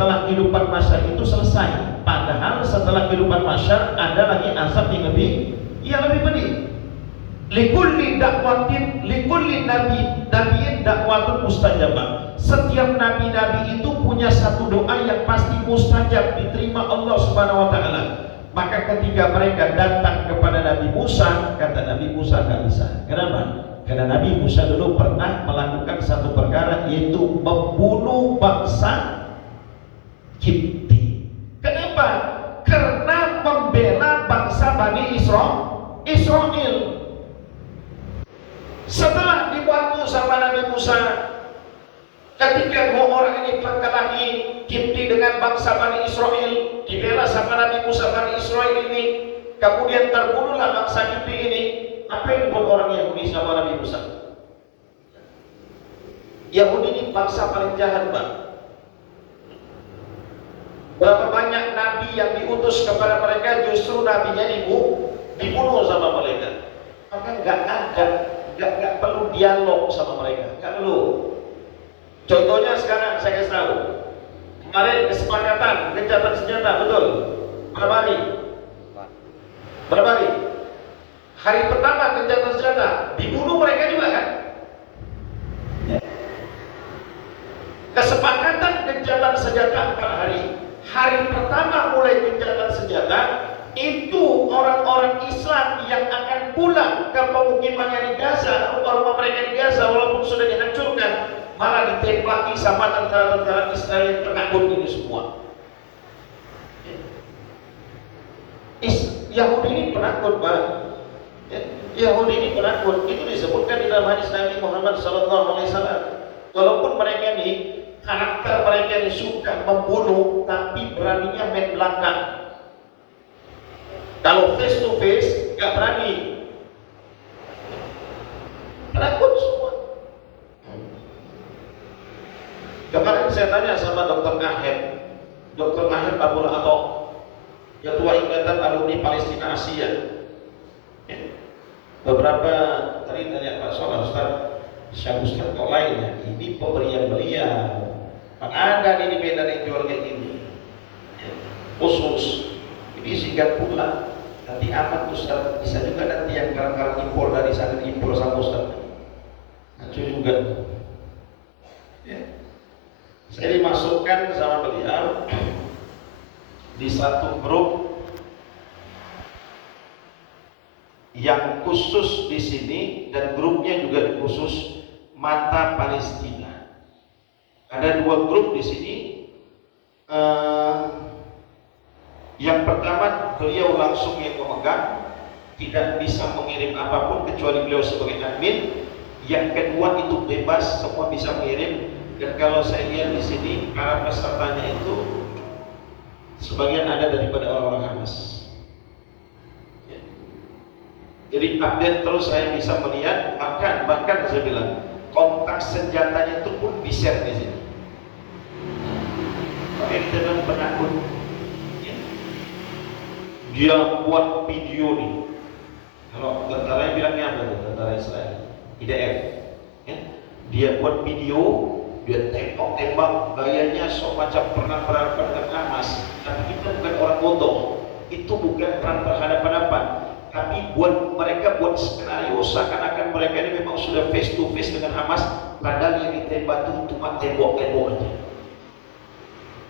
setelah kehidupan mahsyar itu selesai. Padahal setelah kehidupan mahsyar ada lagi azab yang lebih pedih. Likulli dakwatin, likulli nabiyyin dakwatun mustajabah. Setiap nabi-nabi itu punya satu doa yang pasti mustajab, diterima Allah Subhanahu wa taala. Maka ketika mereka datang kepada Nabi Musa, kata Nabi Musa nggak bisa. Kenapa? Karena Nabi Musa dulu pernah melakukan satu perkara, yaitu membunuh bangsa Kipti. Kenapa? Karena membela bangsa Bani Israel. Setelah dibantu sama Nabi Musa, ketika dua orang ini berkelahi, Kipti dengan bangsa Bani Israel, dibela sama Nabi Musa Bani Israel ini, kemudian terbunuhlah bangsa Kipti ini. Apa yang dibuat orang Yahudi sama Nabi Musa? Yahudi ini bangsa paling jahat, Pak. Berapa banyak nabi yang diutus kepada mereka, justru nabinya dibunuh sama mereka. Maka nggak perlu dialog sama mereka, nggak perlu. Contohnya sekarang saya kasih tahu. Kemarin kesepakatan gencatan senjata, betul? Berapa hari? Berapa hari? Hari pertama gencatan senjata, dibunuh mereka juga kan? Kesepakatan gencatan senjata 4 hari. Hari pertama mulai gencatan senjata, itu orang-orang Islam yang akan pulang ke pemukimannya di Gaza, rumah-rumah mereka di Gaza, walaupun sudah dihancurkan, malah ditembaki sama tentara-tentara Israel yang penakut ini semua. Yahudi ini penakut, Pak. Yahudi ini penakut. Itu disebutkan di dalam hadis Nabi Muhammad SAW. Walaupun mereka ini, karakter mereka ini suka membunuh, tapi beraninya main belakang. Kalau face to face, gak berani. Penakut semua. Kemarin saya tanya sama Dr. Ahmed, Dr. Ahmed Abdul Atok, Ketua Ikatan Alumni Palestina Asia. Beberapa tadi tanya Pak Solah, Ustaz kok lain ya? Ini pemberian beliau. Ada di Medan yang jual kayak gini, khusus. Ini singkat pula. Nanti aman Ustaz, bisa juga nanti yang karang-karang impor dari sana impor sama Ustaz. Nanti juga. Ya. Saya dimasukkan sama beliau di satu grup yang khusus di sini, dan grupnya juga khusus Mata Palestina. Ada 2 grup di sini. Yang pertama beliau langsung yang memegang, tidak bisa mengirim apapun kecuali beliau sebagai admin. Yang kedua itu bebas, semua bisa mengirim. Dan kalau saya lihat di sini para pesertanya itu sebagian ada daripada orang-orang Hamas. Jadi update terus saya bisa melihat, bahkan saya bilang kontak senjatanya itu pun di-share di sini. Makanya kita bilang penakut. Ya. Dia buat video nih. Kalau tentara bilangnya apa tuh? Tentara Israel, IDF. Ya. Dia buat video, dia tembak, gayanya semacam pernah berhadapan dengan Hamas. Tapi kita bukan orang bodoh. Itu bukan perang berhadapan-hadapan. Tapi buat mereka buat skenario seakan-akan mereka ini memang sudah face to face dengan Hamas, padahal yang ditembak itu cuma tembok-tembok aja.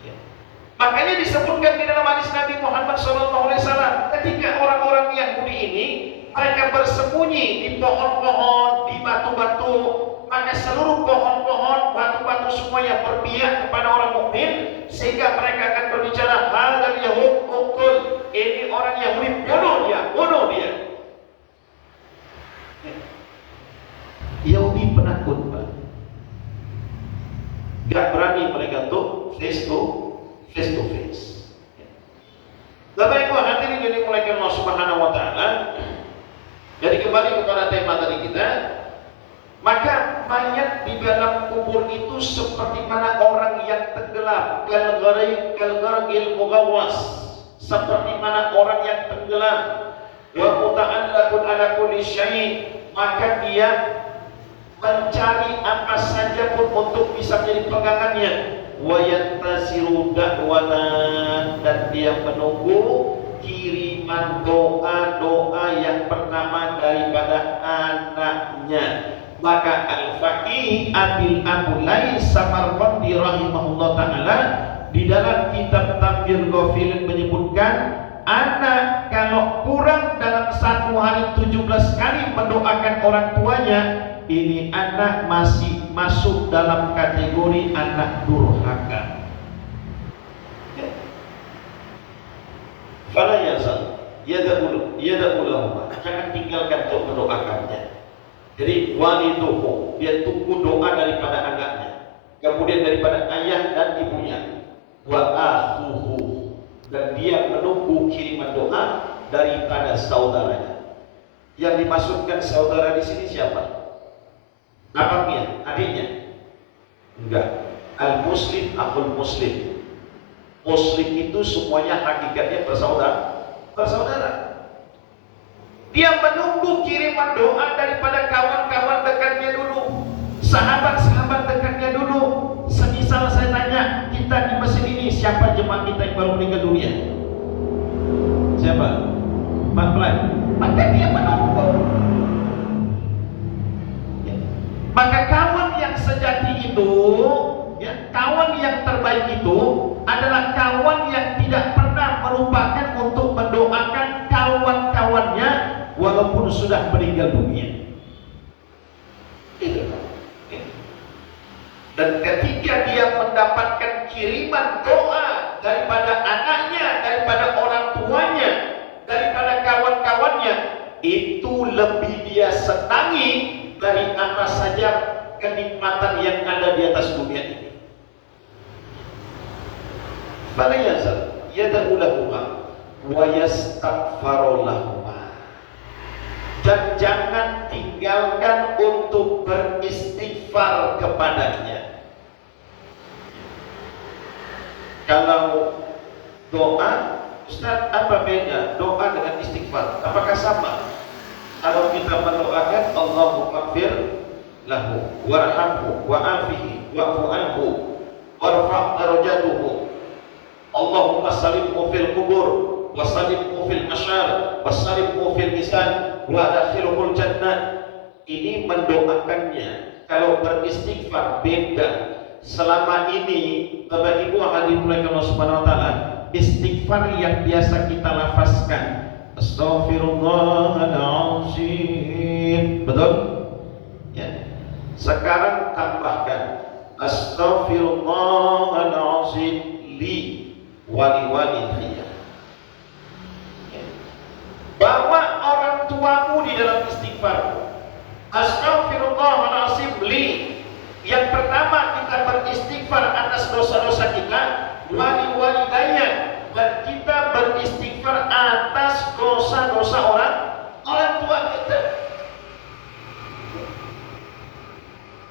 Ya. Makanya disebutkan di dalam hadis Nabi Muhammad SAW, ketika orang-orang Yahudi ini mereka bersembunyi di pohon-pohon, di batu-batu, maka seluruh pohon-pohon, batu-batu semuanya berpihak kepada orang mukmin, sehingga mereka akan berbicara, hadal Yahud ukul, ini orang Yahudi, bunuh dia. Yahudi penakut, Pak. Gak berani mereka untuk face to face. Bapak Ibu hadirin yang dimuliakan Allah Subhanahu wa taala. Jadi kembali kepada tema tadi kita, maka mayat di dalam kubur itu seperti mana orang yang tenggelam, kal-gharqil mughawwas, seperti mana orang yang tenggelam. Wa muta'allaqun ala kulli syai', maka dia mencari apa saja pun untuk bisa menjadi pegangannya. wa yantasiru da'wana, dan dia menunggu kiriman doa-doa yang pertama daripada anaknya. Maka Al-Faqih Abil Abulai Samarqandi rahimahullah ta'ala di dalam kitab Tampil Ghafilin menyebutkan, anak kalau kurang dalam satu hari 17 kali mendoakan orang tuanya, ini anak masih masuk dalam kategori anak durhaka. Fala yazal yada'u lahum, jangan tinggalkan untuk mendoakannya. Jadi waliduhu, dia tunggu doa daripada anaknya, kemudian daripada ayah dan ibunya, wa akhuhu, dan dia menunggu kiriman doa daripada saudaranya. Yang dimaksudkan saudara di sini siapa? Abangnya, adiknya? Enggak. Al-muslim, akhul muslim. Muslim itu semuanya hakikatnya bersaudara. Dia menunggu kiriman doa daripada kawan-kawan dekatnya dulu, sahabat-sahabat dekatnya dulu. Semisal saya tanya, kita di masjid ini siapa jemaah kita yang baru meninggal dunia? Siapa? Pak Pelai. Maka dia menunggu. Ya. Maka kawan yang sejati itu, ya, kawan yang terbaik itu adalah kawan yang tidak pernah melupakan untuk mendoakan kawan-kawannya walaupun sudah meninggal dunia. Itu. Dan ketika dia mendapatkan kiriman doa daripada anaknya, daripada orang tuanya, daripada kawan-kawannya, itu lebih dia senangi dari apa saja kenikmatan yang ada di atas dunia ini. Fala yazal yad'u lahuma wa yastaghfiru lahuma, dan jangan tinggalkan untuk beristighfar kepadanya. Kalau doa, Ustaz, apa beda doa dengan istighfar? Apakah sama? Kalau kita mendoakan Allahumma ighfir lahu warhamhu wa'afihi wa'fu anhu warfa' darajatuhu, Allahumma salimhu fil kubur wa salimhu fil asyar wa salimhu fil lisan wa adkhilhul jannah. Ini mendoakannya. Kalau beristighfar beda. Selama ini Bapak Ibu hadirin Allah Subhanahu wa taala, istighfar yang biasa kita lafazkan astaghfirullahalazim, betul? Ya. Sekarang tambahkan astaghfirullahalazim li wali-walidayya. Ya. Bawa orang tuamu di dalam istighfar. Astaghfirullahalazim li. Yang pertama kita beristighfar atas dosa-dosa kita, wali-walidayya, dan kita beristighfar atas dosa-dosa orang tua kita.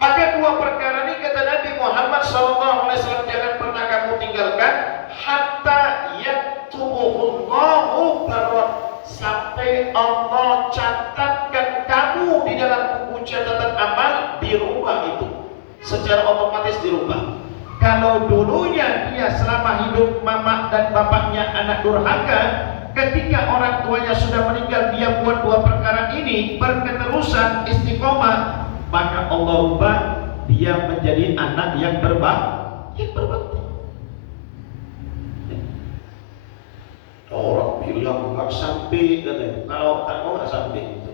Maka dua perkara ini kata Nabi Muhammad SAW, jangan pernah kamu tinggalkan hatta yaktubuhullahu barot, sampai Allah catatkan kamu di dalam buku catatan amal, dirubah itu secara otomatis dirubah. Kalau dulunya dia selama hidup mama dan bapaknya anak durhaka, ketika orang tuanya sudah meninggal dia buat dua perkara ini berketerusan istiqomah, maka Allah ubah dia menjadi anak yang berbakti. Orang bilang nggak sampai, katanya. Kalau tak mau nggak sampai itu.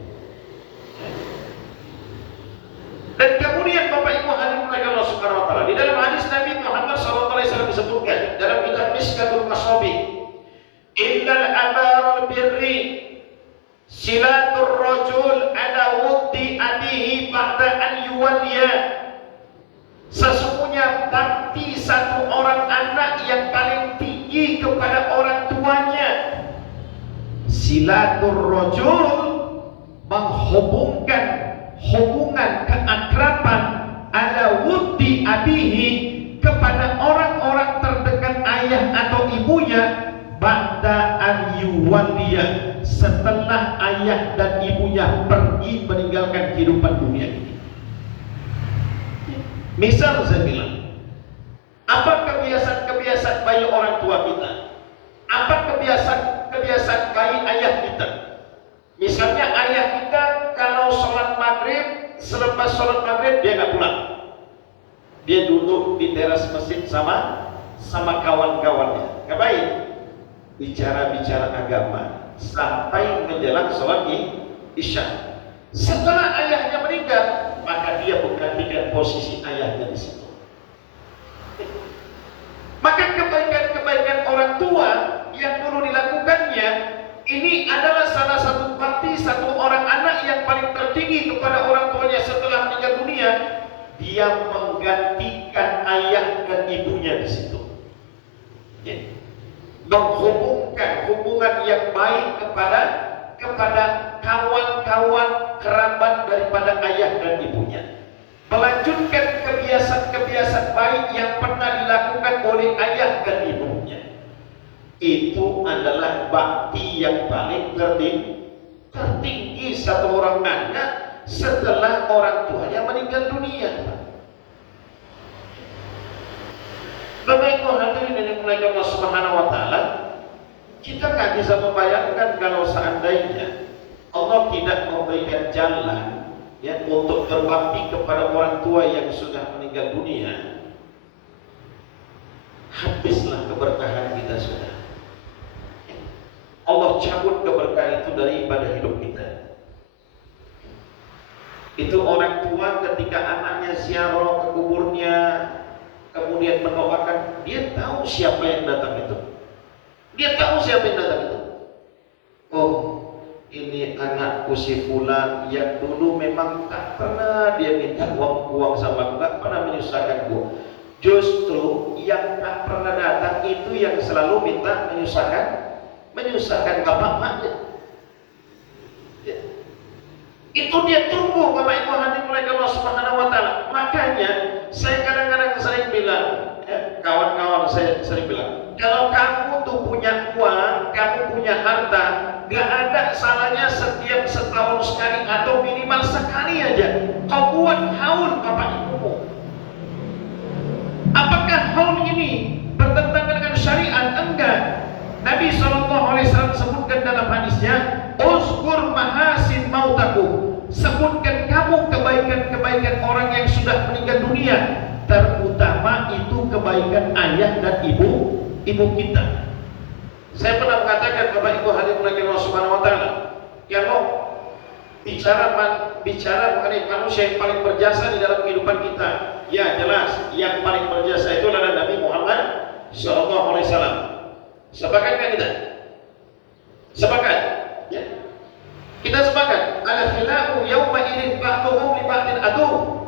Dan kemudian Bapak Ibu hadirin Allah Subhanahu wa taala, di dalam hadis Nabi Muhammad SAW disebutkan dalam kitab Miskatul Masabi, innal abarul birri silatur rajul ala wuddi abihi ba'da an yuwalliya. Sesungguhnya bakti satu orang anak yang paling tinggi kepada orang tuanya, silatur rajul, menghubungkan hubungan keakraban ala wuddi abihi, kepada orang-orang terdekat ayah atau ibunya, ba'da an yuwalliya, setelah ayah dan ibunya pergi meninggalkan kehidupan dunia ini. Misal saya bilang, apakah baik orang tua kita? Apa kebiasaan baik ayah kita? Misalnya ayah kita kalau sholat maghrib, selepas sholat maghrib dia nggak pulang. Dia duduk di teras masjid sama kawan-kawannya. Ngapain? Bicara-bicara agama sampai menjelang sholat isya. Setelah ayahnya meninggal, maka dia menggantikan posisi ayahnya di situ. Maka kebaikan-kebaikan orang tua yang dulu dilakukannya, ini adalah salah satu bakti satu orang anak yang paling tertinggi kepada orang tuanya setelah meninggal dunia. Dia menggantikan ayah dan ibunya di situ. Ya. Menghubungkan hubungan yang baik kepada kawan-kawan kerabat daripada ayah dan ibunya. Melanjutkan kebiasaan-kebiasaan baik yang pernah dilakukan oleh ayah dan ibunya. Itu adalah bakti yang paling tertinggi satu orang anak setelah orang tuanya meninggal dunia. Bapak Ibu hadirin yang dimuliakan Allah Subhanahu wa taala, kita nggak bisa membayangkan kalau seandainya Allah tidak memberikan jalan ya untuk berbakti kepada orang tua yang sudah meninggal dunia, habislah keberkahan kita sudah. Allah cabut keberkahan itu daripada hidup kita. Itu orang tua ketika anaknya ziarah ke kuburnya, kemudian mendoakan, dia tahu siapa yang datang itu. Dia tahu siapa yang datang itu. Oh, ini anakku si fulan yang dulu memang tak pernah dia minta uang sama aku, tak pernah menyusahkan aku. Justru yang tak pernah datang itu yang selalu minta menyusahkan bapak maknya. Ya. Itu dia tunggu Bapak Ibu hadirin oleh Allah Subhanahu wa taala. Makanya saya kadang-kadang sering bilang, ya, kawan-kawan saya sering bilang, kalau kamu tuh punya uang, kamu punya harta, gak ada salahnya setiap setahun sekali atau minimal sekali aja kau buat haul bapak ibumu. Apakah haul ini bertentangan dengan syariat? Enggak. Nabi SAW sebutkan dalam hadisnya, uzkur mahasin mautaku, sebutkan kamu kebaikan-kebaikan orang yang sudah meninggal dunia, terutama itu kebaikan ayah dan ibu kita. Saya pernah mengatakan Bapak Ibu hadirin Allah Subhanahu wa taala, kalau bicara mengenai manusia yang paling berjasa di dalam kehidupan kita, ya jelas yang paling berjasa itu adalah Nabi Muhammad SAW. Sepakatkah kita? Sepakat? Ya. Kita sepakat. Al-khilafu yawma idzin ba'dhum li ba'din adu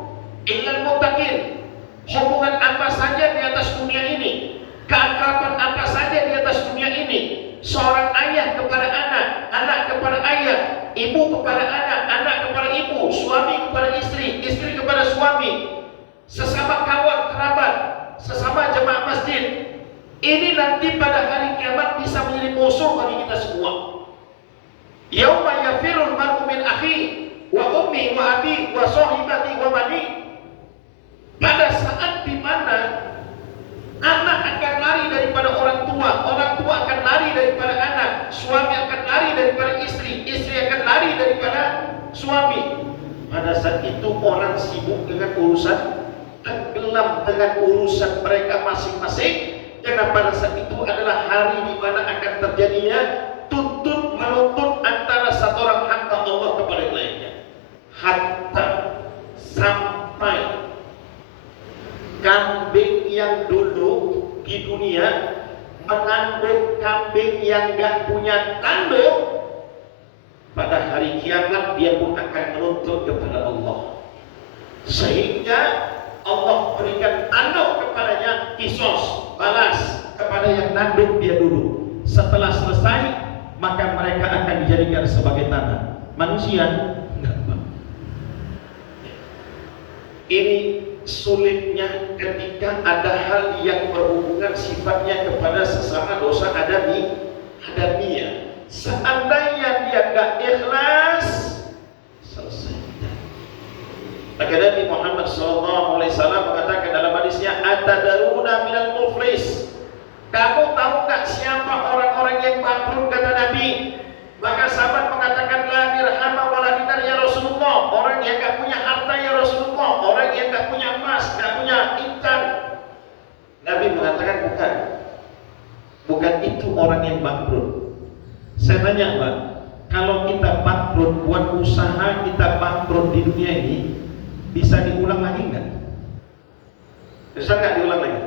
illal muttaqin. Hubungan apa saja di atas dunia ini, keakraban apa saja di atas dunia ini, seorang ayah kepada anak, anak kepada ayah, ibu kepada anak, anak kepada ibu, suami kepada istri, istri kepada suami, sesama kawan kerabat, sesama jemaah masjid. Ini nanti pada hari kiamat bisa menjadi musuh bagi kita semua. Yauma yafirul mar'u min akhi wa ummi wa abi wa sahibati wa bani. Pada saat di mana anak akan lari daripada orang tua akan lari daripada anak, suami akan lari daripada istri, istri akan lari daripada suami. Pada saat itu orang sibuk dengan urusan, tenggelam dengan urusan mereka masing-masing. Karena pada saat itu adalah hari di mana akan terjadinya tuntut menuntut antara satu orang hamba Allah kepada yang lainnya. Hatta sampai kambing yang dulu di dunia mengandung kambing yang gak punya tanduk, pada hari kiamat dia pun akan menuntut kepada Allah, sehingga Allah berikan tanduk kepadanya, kisos, balas kepada yang nanduk dia dulu. Setelah selesai, maka mereka akan dijadikan sebagai tanah. Manusia enggak. Ini sulitnya ketika ada hal yang berhubungan sifatnya kepada sesama dosa adamiyah. Seandainya dia enggak ikhlas, selesai. Maka Nabi Muhammad SAW mengatakan dalam hadisnya, atadaruna minal muflis, Kamu tahu nggak siapa orang-orang yang bangkrut, kata Nabi? Maka sahabat mengatakan, la dirham wala dinar ya Rasulullah. Orang yang nggak punya harta ya Rasulullah, orang yang nggak punya emas, nggak punya intan. Nabi mengatakan bukan itu orang yang bangkrut. Saya tanya, Mbak, kalau kita bangkrut, buat usaha kita bangkrut di dunia ini, bisa diulang lagi nggak? Bisa nggak diulang lagi?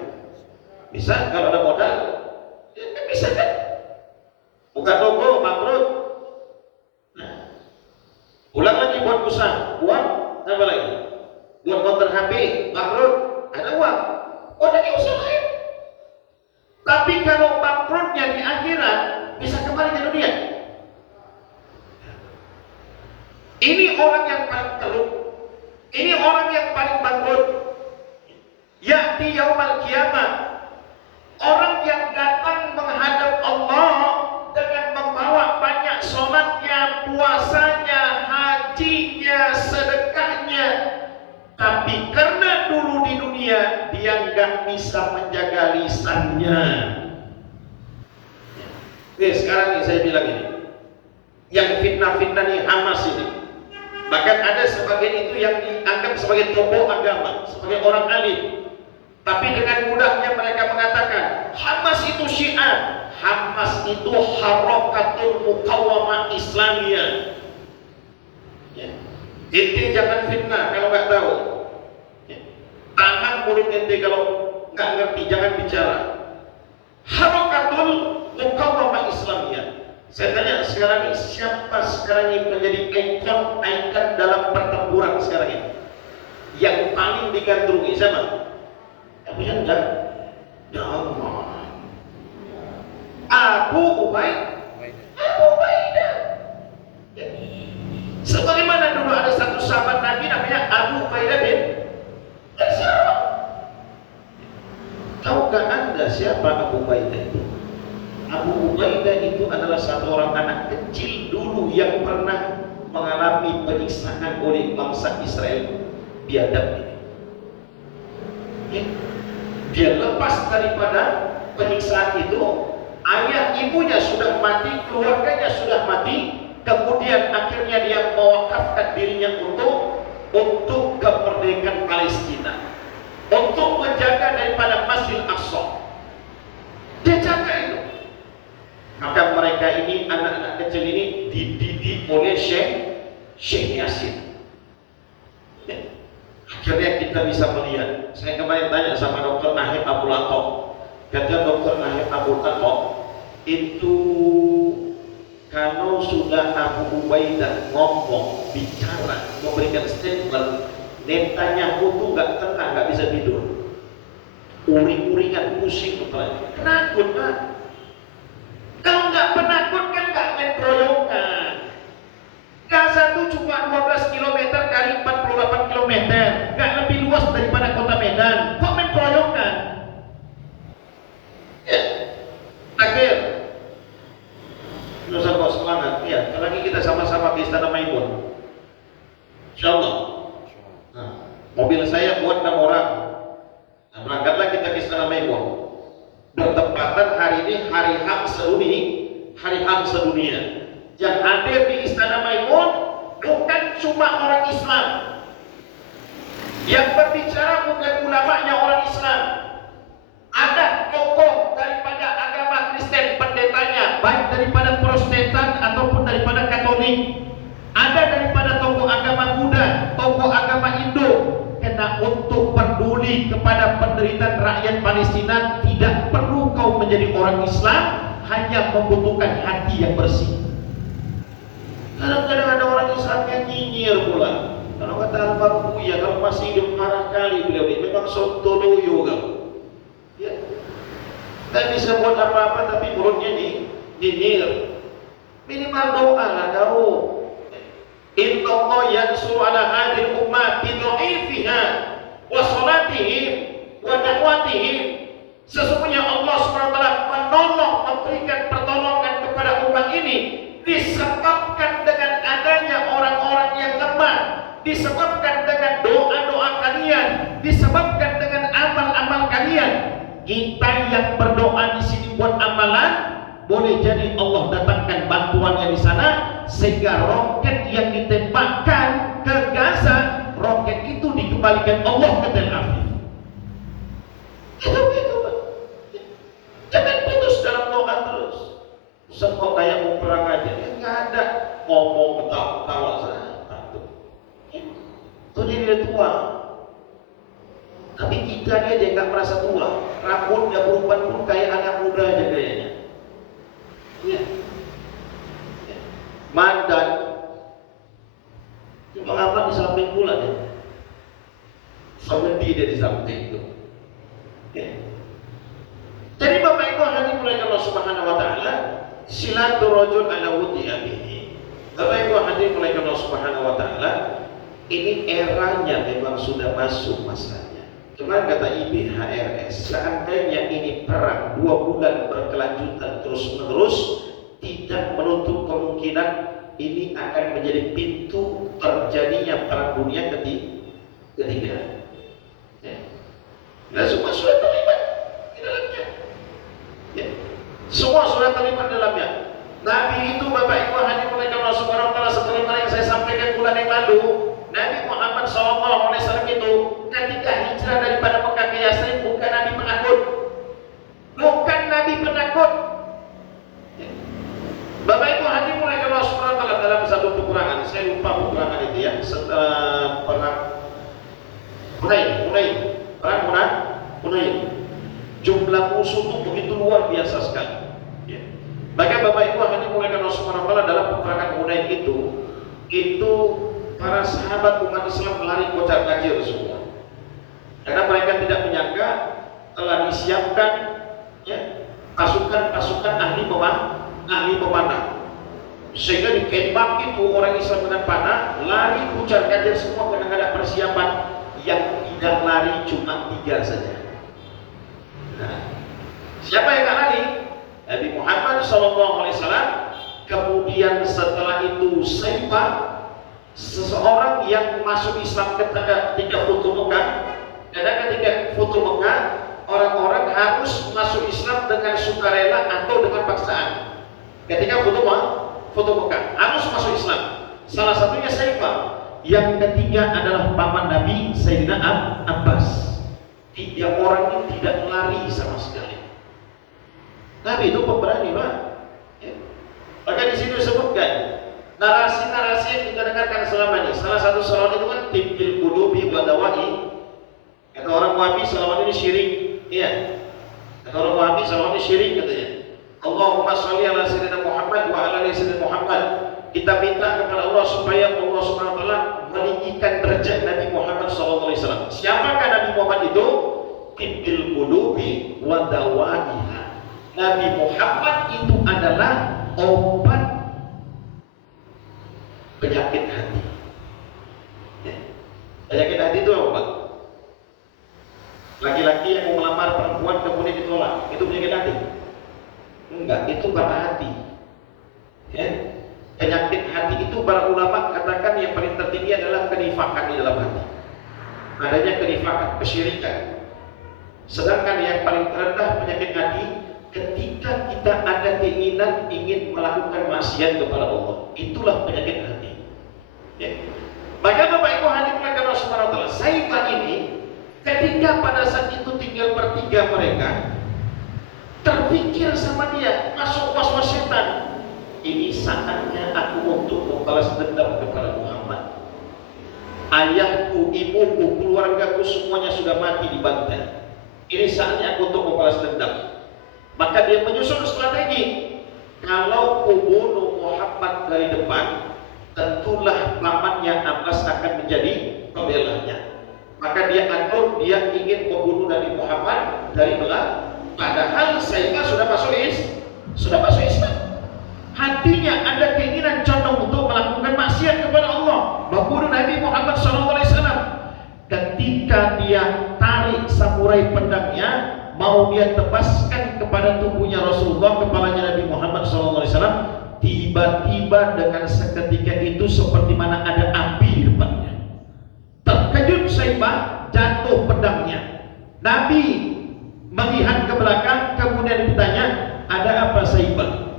Bisa, kalau ada modal, ya kan bisa kan? Buka toko, bangkrut. Nah, ulang lagi buat usaha, uang, apa lagi? Buat konter HP, bangkrut, ada uang, lagi usaha lain. Tapi kalau bangkrutnya di akhirat, bisa kembali ke dunia. Ini orang yang paling teruk, ini orang yang paling bangkrut. Ya'ti yaumal qiyamah, orang yang datang menghadap Allah dengan membawa banyak sholatnya, puasanya, hajinya, sedekahnya, tapi karena dulu di dunia dia nggak bisa menjaga lisannya. Sekarang ini saya bilang ini, yang fitnah-fitnah nih Hamas ini, bahkan ada sebagian itu yang dianggap sebagai tokoh agama, sebagai orang alim. Tapi dengan mudahnya mereka mengatakan Hamas itu Syiah, Hamas itu Harakatul Muqawamah Islamiyah. Ya. Ente jangan fitnah kalau nggak tahu. Ya. Tahan mulut ente kalau nggak ngerti, jangan bicara. Harakatul Muqawamah Islamiyah. Saya tanya sekarang ini, siapa sekarang ini menjadi ikon dalam pertempuran sekarang ini? Yang paling digandrungi siapa? Punya enggak? Ya Allah. Abu Ubaidah. Sebagaimana dulu ada satu sahabat Nabi namanya Abu Ubaidah bin Jarrah. Tahukah Anda siapa Abu Ubaidah itu? Abu Ubaidah itu adalah satu orang anak kecil dulu yang pernah mengalami penyiksaan oleh bangsa Israel biadab ini. Ya. Dia lepas daripada penyiksaan itu, ayah ibunya sudah mati, keluarganya sudah mati, kemudian akhirnya dia mewakafkan dirinya untuk kemerdekaan Palestina, untuk menjaga daripada Masjid Aqsa. Dia jaga itu. Maka mereka ini, anak-anak kecil ini dididik oleh Syekh Yasin. Akhirnya kita bisa melihat. Saya kemarin tanya sama Dr. Nahib Abdul Atok. Kata Dr. Nahib Abdul Atok, itu kalau sudah Abu Ubaidah ngomong, bicara, memberikan statement, Netanyahu tuh nggak tenang, nggak bisa tidur. Uring-uringan, pusing kepalanya. Penakut, Pak. Kalau nggak penakut kan nggak main keroyokan. Gaza itu cuma 12 km kali 48 km, nggak lebih luas daripada kota Medan. Kok main keroyokan? Ya, akhir. Nusa kok semangat. Ya, lagi kita sama-sama ke Istana Maimun. Insyaallah. Nah, mobil saya buat 6 orang. Nah, berangkatlah kita ke Istana Maimun. Bertepatan hari ini hari HAM sedunia. Yang hadir di Istana Maimun bukan cuma orang Islam. Yang berbicara bukan ulamanya orang Islam. Ada tokoh daripada agama Kristen, pendetanya, baik daripada Protestan ataupun daripada Katolik. Ada daripada tokoh agama Buddha, tokoh agama Hindu. Karena untuk peduli kepada penderitaan rakyat Palestina, tidak perlu kau menjadi orang Islam, hanya membutuhkan hati yang bersih. Kadang-kadang ada orang Islam yang nyinyir pula. Kalau kata Al-Farbu, ya kalau masih hidup marah kali beliau ini, memang sontoloyo kamu. Ya. Tak bisa buat apa-apa tapi mulutnya nyinyir. Minimal doa lah kau. Inna Allah yansuru ala hadil ummah bidha'ifiha wa salatihim wa da'watihim. Sesungguhnya Allah SWT menolong, memberikan pertolongan kepada umat ini disebabkan dengan adanya orang-orang yang lemah, disebabkan dengan doa-doa kalian, disebabkan dengan amal-amal kalian. Kita yang berdoa di sini boleh jadi Allah datangkan bantuannya di sana sehingga roket yang ditembakkan ke Gaza, roket itu dikembalikan Allah ke Tel Aviv. Itu Pak. Jangan putus dalam doa terus. Ustaz kok kayak mau perang aja, ya nggak ada ngomong ketawa-ketawa saja. Itu dia tua. Tapi kita dia nggak merasa tua. Rambutnya beruban pun kayak anak muda aja kayaknya. Ya. Mandan cuma apa di samping pula ya. Seperti dia di samping itu. Ya. Jadi Bapak Ibu hadirin mulai Allah Subhanahu wa taala, silaturajul ala wudi abihi. Bapak Ibu hadirin mulai Allah Subhanahu wa taala, ini eranya memang sudah masuk masanya. Cuma kata IBHRS, seandainya ini perang 2 bulan berkelanjutan terus-menerus, tidak menutup kemungkinan ini akan menjadi pintu terjadinya perang dunia ketiga. Ya. Nah, semua sudah terlibat di dalamnya. Ya. Semua sudah terlibat dalamnya. Nabi itu Bapak Ibu hadirin mulai Allah Subhanahu wa taala, seperti yang saya sampaikan bulan yang lalu, Nabi Muhammad SAW itu ketika hijrah daripada Mekah ke Yathrib bukan Nabi penakut. Bukan Nabi penakut. Bapak Ibu hadirin mulai Allah Subhanahu wa taala, dalam satu peperangan, saya lupa peperangan itu ya, perang Hunain. Jumlah musuh itu begitu luar biasa sekali. Ya. Maka Bapak Ibu hadirin mulai Allah Subhanahu wa taala, dalam peperangan Hunain itu para sahabat umat Islam lari kocar-kacir semua. Karena mereka tidak menyangka telah disiapkan ya, pasukan ahli pemanah. Sehingga ditembak itu orang Islam dengan panah, lari kocar-kacir semua karena tidak ada persiapan. Yang tidak lari cuma 3 saja. Nah, siapa yang tidak lari? Nabi Muhammad SAW. Kemudian setelah itu Saibah, seseorang yang masuk Islam ketika Futuh Mekah. Karena ketika Futuh Mekah, orang-orang harus masuk Islam dengan sukarela atau dengan paksaan. Ketika Futuh Mekah harus masuk Islam. Salah satunya Saibah. Yang ketiga adalah paman Nabi Sayyidina Abbas. 3 orang ini tidak lari sama sekali. Nabi itu pemberani, Pak. Ya. Maka di sini disebutkan narasi-narasi yang kita dengarkan selama ini. Salah satu salawat itu kan tibbil qulubi wa dawa'i. Kata orang Wahabi salawat ini syirik. Iya. Kata orang Wahabi salawat ini syirik katanya. Allahumma sholli ala sayyidina Muhammad wa ala ali sayyidina Muhammad. Kita minta kepada Allah supaya Allah Subhanahu wa taala meninggikan derajat Nabi Muhammad SAW. Siapakah Nabi Muhammad itu? Tibbil qulubi wa dawa'iha. Nabi Muhammad itu adalah obat penyakit hati. Ya. Penyakit hati itu apa? Laki-laki yang mau melamar perempuan kemudian ditolak, itu penyakit hati? Enggak, itu patah hati. Ya. Penyakit hati itu para ulama katakan yang paling tertinggi adalah kenifakan di dalam hati. Adanya kenifakan, kesyirikan. Sedangkan yang paling terendah penyakit hati ketika kita ada keinginan ingin melakukan maksiat kepada Allah. Itulah penyakit hati. Ya. Maka Bapak Ibu hadirin Allah Subhanahu wa taala, Saibah ini ketika pada saat itu tinggal bertiga mereka, terpikir sama dia, masuk was-was setan. Ini saatnya aku untuk membalas dendam kepada Muhammad. Ayahku, ibuku, keluargaku semuanya sudah mati dibantai. Ini saatnya aku untuk membalas dendam. Maka dia menyusun strategi. Kalau ku bunuh Muhammad dari depan, tentulah pamannya Abbas akan menjadi pembelanya. Maka dia atur, dia ingin membunuh Nabi Muhammad dari belakang. Padahal Saibah sudah masuk Islam. Hatinya ada keinginan condong untuk melakukan maksiat kepada Allah, membunuh Nabi Muhammad SAW. Ketika dia tarik samurai pedangnya, mau dia tebaskan kepada tubuhnya Rasulullah, kepalanya Nabi Muhammad SAW, tiba-tiba dengan seketika itu seperti mana ada api di depannya. Terkejut Saibah, jatuh pedangnya. Nabi melihat ke belakang, kemudian ditanya, ada apa Saibah?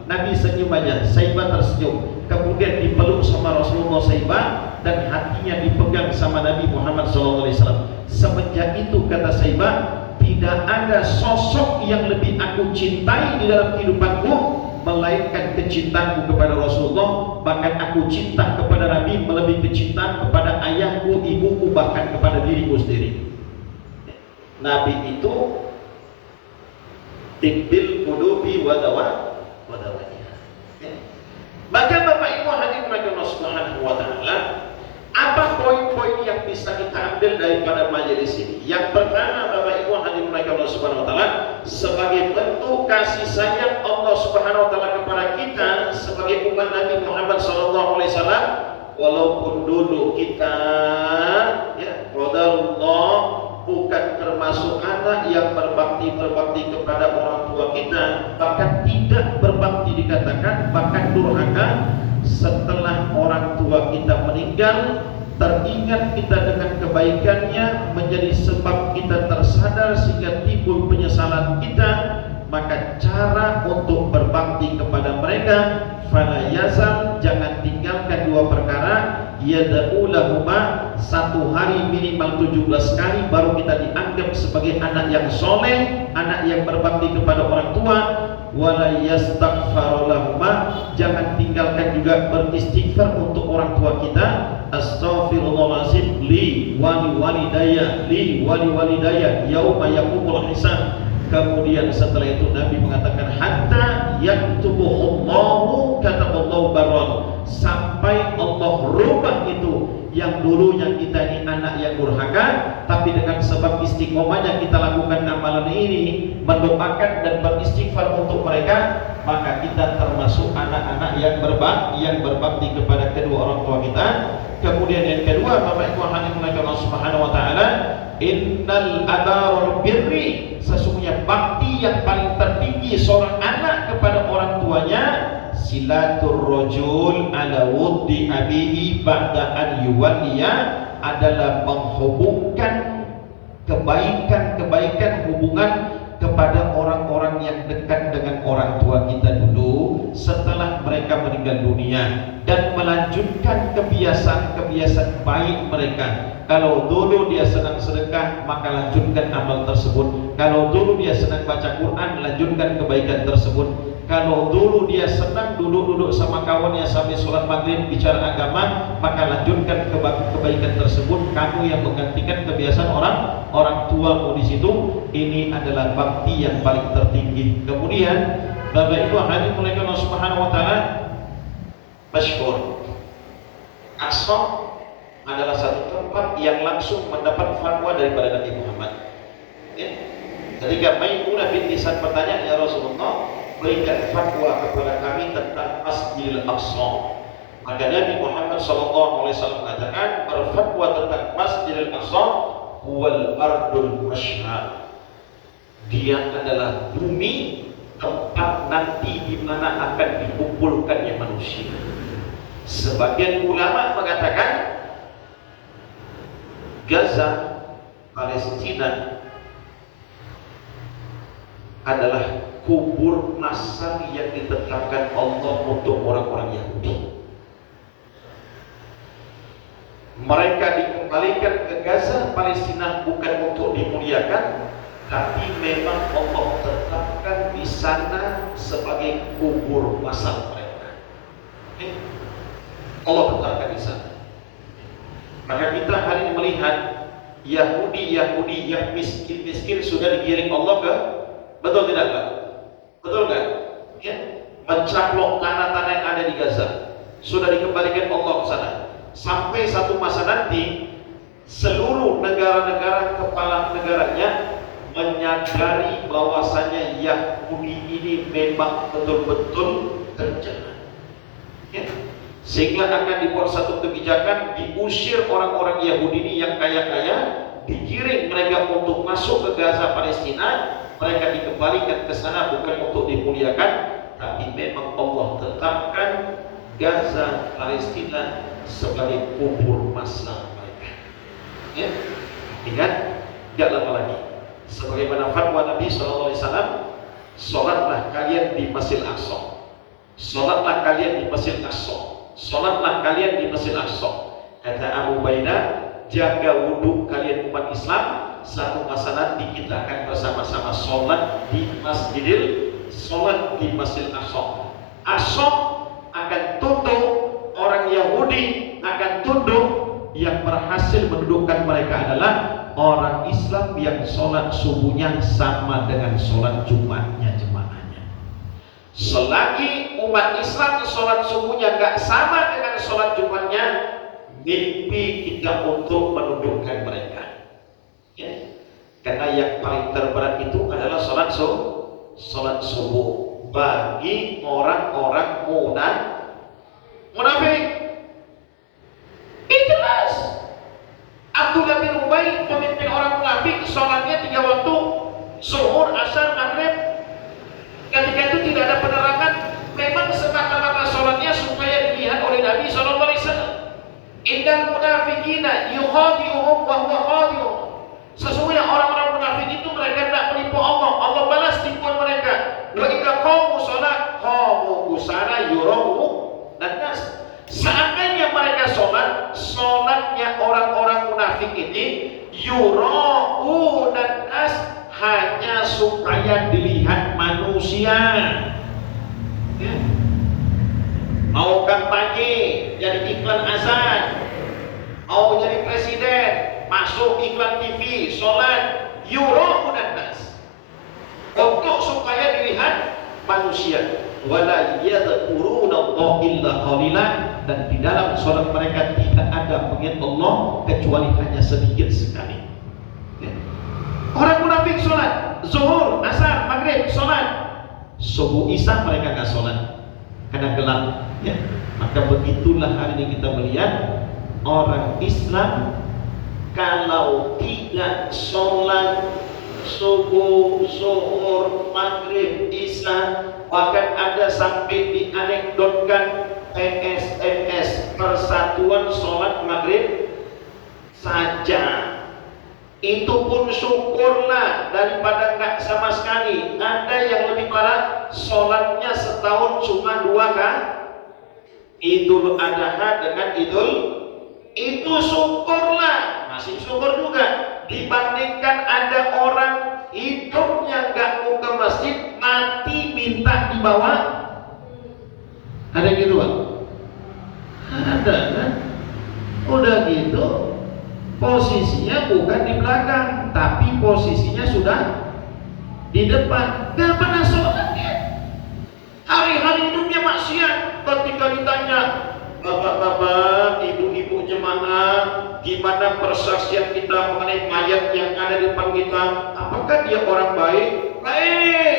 senyumannya. Saibah tersenyum, kemudian dipeluk sama Rasulullah Saibah, dan hatinya dipegang sama Nabi Muhammad SAW. Semenjak itu, kata Saibah, tidak ada sosok yang lebih aku cintai di dalam kehidupanku melainkan kecintaanku kepada Rasulullah. Bahkan aku cinta kepada Nabi melebihi kecintaan kepada ayahku, ibuku, bahkan kepada diriku sendiri. Nabi itu tibbil qulubi wa dawaiha. Maka Bapak Ibu hadirin Allah Subhanahu wa taala, apa poin-poin yang bisa kita ambil daripada majelis ini? Yang pertama, Bapak Ibu hadirin Allah Subhanahu wa taala, sebagai bentuk kasih sayang Allah Subhanahu wa taala kepada kita sebagai umat Nabi Muhammad sallallahu alaihi wasallam, walaupun dulu kita radallahu bukan termasuk anak yang berbakti kepada orang tua kita, bahkan tidak berbakti dikatakan, bahkan durhaka. Setelah orang tua kita meninggal, teringat kita dengan kebaikannya, menjadi sebab kita tersadar sehingga timbul penyesalan kita, maka cara untuk berbakti kepada mereka, fala yazal, jangan tinggalkan dua perkara, yad'u lahuma, satu hari minimal 17 kali baru kita dianggap sebagai anak yang soleh, anak yang berbakti kepada orang tua. Wala yastaghfaru lahuma, jangan tinggalkan juga beristighfar untuk orang tua kita. Astaghfirullahalazim li walidayya yauma yaqumul hisab. Kemudian setelah itu Nabi mengatakan hatta yaktubuhullahu kataballahu barran, sampai Allah rubah itu yang dulunya kita ini anak yang durhaka, tapi dengan sebab istiqomahnya kita lakukan amalan ini, mendoakan dan beristighfar untuk mereka, maka kita termasuk anak-anak yang berbakti kepada kedua orang tua kita. Kemudian yang kedua, Bapak Ibu hadirin Allah Subhanahu wa taala, innal abarul birri, sesungguhnya bakti yang paling tertinggi seorang anak kepada orang tuanya, silatur rajul ala wuddi abihi ba'da an yuwalliya, adalah menghubungkan kebaikan hubungan kepada orang-orang yang dekat dengan orang tua kita dulu setelah mereka meninggal dunia, dan melanjutkan kebiasaan-kebiasaan baik mereka. Kalau dulu dia senang sedekah, maka lanjutkan amal tersebut. Kalau dulu dia senang baca Quran, lanjutkan kebaikan tersebut. Kalau dulu dia senang duduk-duduk sama kawannya sampai sholat maghrib bicara agama, maka lanjutkan kebaikan tersebut. Kamu yang menggantikan kebiasaan orang tuamu di situ. Ini adalah bakti yang paling tertinggi. Kemudian Bapak Ibu hadirin Allah Subhanahu wa taala, masyhur Aqsa adalah satu tempat yang langsung mendapat fatwa daripada Nabi Muhammad. Ketika Maimunah binti Sa'd bertanya, ya Rasulullah, berikan fatwa kepada kami tentang Masjidil Aqsa. Maka Nabi Muhammad SAW mengatakan, berfatwa tentang Masjidil Aqsa, huwal ardul masyhad, dia adalah bumi tempat nanti di mana akan dikumpulkannya manusia. Sebagian ulama mengatakan Gaza, Palestina adalah kubur masal yang ditetapkan Allah untuk orang-orang Yahudi. Mereka dikembalikan ke Gaza, Palestina, bukan untuk dimuliakan, tapi memang Allah tetapkan di sana sebagai kubur masal mereka. Allah tetapkan di sana. Maka kita hari ini melihat Yahudi yang miskin sudah digiring Allah ke, betul tidak Pak? Betul kan? Ya, mencaplok tanah-tanah yang ada di Gaza sudah dikembalikan Allah ke sana. Sampai satu masa nanti seluruh negara-negara kepala negaranya menyadari bahwasanya Yahudi ini memang betul-betul terjadi. Ya. Sehingga akan dibuat satu kebijakan, diusir orang-orang Yahudi ini yang kaya-kaya, digiring mereka untuk masuk ke Gaza, Palestina. Mereka dikembalikan ke sana bukan untuk dimuliakan, tapi memang Allah tetapkan Gaza, Palestina sebagai kubur masal mereka. Ya, ingat, tidak lama lagi, sebagaimana fatwa Nabi SAW, sholatlah kalian di Masjidil Aqsa. Salatlah kalian di Masjid Aqsa. Salatlah kalian di Masjid Aqsa. Kata Abu Ubaidah, jaga wudhu kalian umat Islam. Satu masa nanti kita akan bersama-sama sholat di Masjid Aqsa. Aqsa akan tunduk, orang Yahudi akan tunduk. Yang berhasil mendudukkan mereka adalah orang Islam yang sholat subuhnya sama dengan sholat Jumatnya jemaahnya. Selagi umat Islam sholat subuhnya gak sama dengan sholat Jumatnya, mimpi kita untuk menundukkan mereka. Ya. Karena yang paling terberat itu adalah sholat subuh bagi orang-orang munafik. Ini jelas. Abdullah bin Ubay, pemimpin orang munafik, sholatnya 3 waktu, zuhur, asar, maghrib. Ketika itu tidak ada penerangan, memang semata-mata sholatnya supaya dilihat oleh Nabi SAW. Innal munafiqina yukhadi'uhum wa huwa khadi'uhum. Sesungguhnya orang-orang munafik itu mereka tidak menipu Allah. Allah balas tipuan mereka. Wa idza qamu shalah qamu kusala yura'u dan nas. Seandainya mereka sholatnya orang-orang munafik ini yura'u dan nas, hanya supaya dilihat manusia. Ya. Mau kampanye jadi iklan azan, mau jadi presiden masuk iklan TV, sholat yura'u dan nas, untuk supaya dilihat manusia. Wala yadhkuruna Allah illa qalila, dan di dalam sholat mereka tidak ada mengingat Allah kecuali hanya sedikit sekali. Ya. Orang munafik sholat zuhur, asar, maghrib sholat, subuh isya mereka nggak sholat karena gelap. Ya. Maka begitulah hari ini kita melihat orang Islam kalau tidak sholat subuh, zuhur, maghrib, isya, bahkan ada sampai dianekdotkan PSMS, persatuan sholat maghrib saja. Itu pun syukurlah daripada nggak sama sekali. Ada yang lebih parah, sholatnya setahun cuma 2 kali, Idul Adha dengan itu syukurlah, masih syukur juga. Dibandingkan ada orang hidupnya nggak mau ke masjid, mati minta dibawa. Ada gitu Pak? Ada kan? Udah gitu posisinya bukan di belakang, tapi posisinya sudah di depan. Gak pernah sholatnya. Hari-hari hidupnya maksiat. Ketika ditanya, bapak-bapak, ibu-ibu jemaah, gimana persaksian kita mengenai mayat yang ada di depan kita? Apakah dia orang baik? Baik.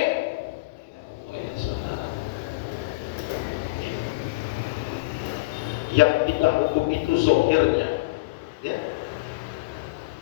Yang kita hukum itu zohirnya, ya.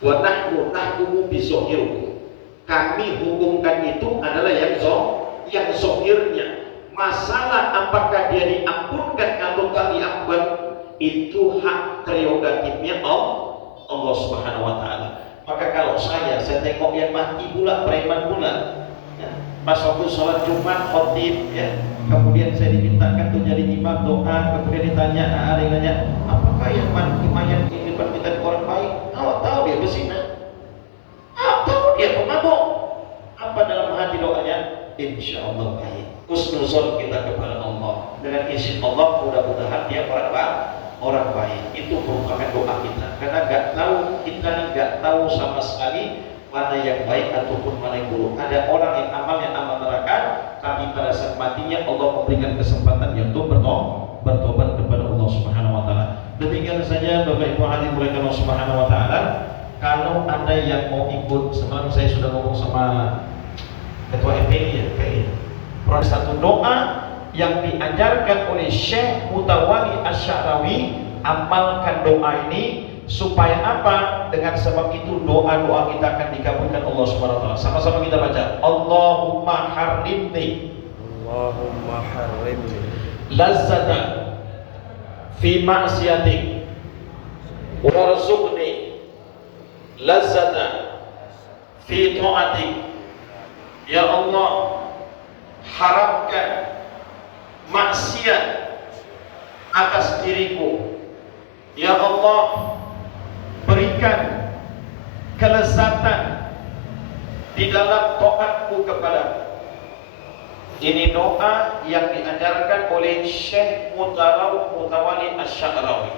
Wa nahnu nahkumu bi zohirku. Kami hukumkan itu adalah yang zohirnya. Masalah apakah dia diampunkan atau tak diampunkan, itu hak prerogatifnya Allah Subhanahu wa taala. Maka kalau saya tengok yang mati pula, preman pula, ya, pas waktu sholat Jumat khotib, ya, kemudian saya dimintakan untuk jadi imam doa, kemudian ditanya, ada yang nanya, apakah yang mati mayat ini depan kita orang baik? Tahu dia berzina, tahu dia pemabuk. Apa dalam hati doanya? Insya Allah baik. Husnuzon kita kepada Allah, dengan izin Allah mudah-mudahan dia orang baik. Itu merupakan doa kita, karena kita nggak tahu sama sekali mana yang baik ataupun mana yang buruk. Ada orang yang amalnya amal neraka, tapi pada saat matinya Allah memberikan kesempatan dia untuk bertobat kepada Allah Subhanahu wa taala. Demikian saja Bapak Ibu hadirin dirahmati Allah Subhanahu wa taala. Kalau ada yang mau ikut, semalam saya sudah ngomong sama Ketua FPI ya, satu doa yang diajarkan oleh Syekh Mutawali Asy-Sya'rawi. Amalkan doa ini supaya apa? Dengan sebab itu doa-doa kita akan dikabulkan Allah Subhanahu wa taala. Sama-sama kita baca. Allahumma harrimni lazzata fi ma'siyatik warzuqni lazzata fi ta'atik. Ya Allah, haramkan maksiat atas diriku. Ya Allah, berikan kelezatan di dalam taatku kepadamu. Ini doa yang diajarkan oleh Syekh Mutawalli Asy-Sya'rawi,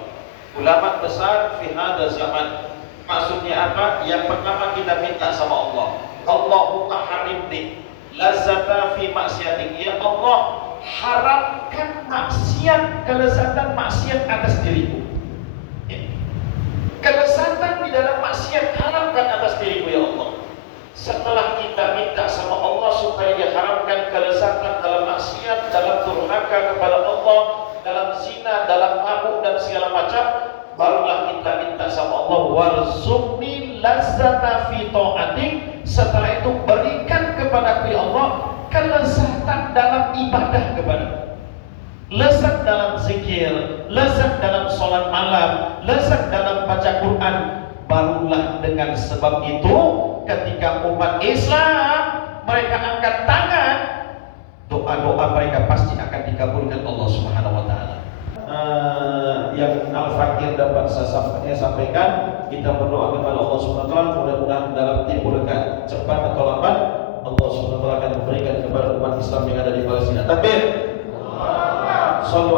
ulama besar fi hada zaman. Maksudnya apa? Yang pertama kita minta sama Allah, Allahumma harimni lazata fi maksiatik. Ya Allah, haramkan maksiat, kelezatan maksiat atas diriku. Kelezatan di dalam maksiat haramkan atas diriku ya Allah. Setelah kita minta sama Allah supaya dia haramkan kelezatan dalam maksiat, dalam durhaka kepada Allah, dalam zina, dalam mabuk dan segala macam, barulah kita minta sama Allah, warzuqni lazzata fi ta'atik. Setelah itu berikan kepadaku ya Allah kelezatan dalam ibadah kepadamu. Lezat dalam zikir, lezat dalam sholat malam, lezat dalam baca Quran. Barulah dengan sebab itu ketika umat Islam mereka angkat tangan, doa-doa mereka pasti akan dikabulkan Allah Subhanahu wa taala. Yang Al-Fakir dapat saya sampaikan, kita berdoa kepada Allah Subhanahu wa taala, mudah-mudahan dalam tempo dekat, cepat atau lambat, Allah Subhanahu wa taala akan memberikan kepada umat Islam yang ada di Palestina. Takbir. Sallu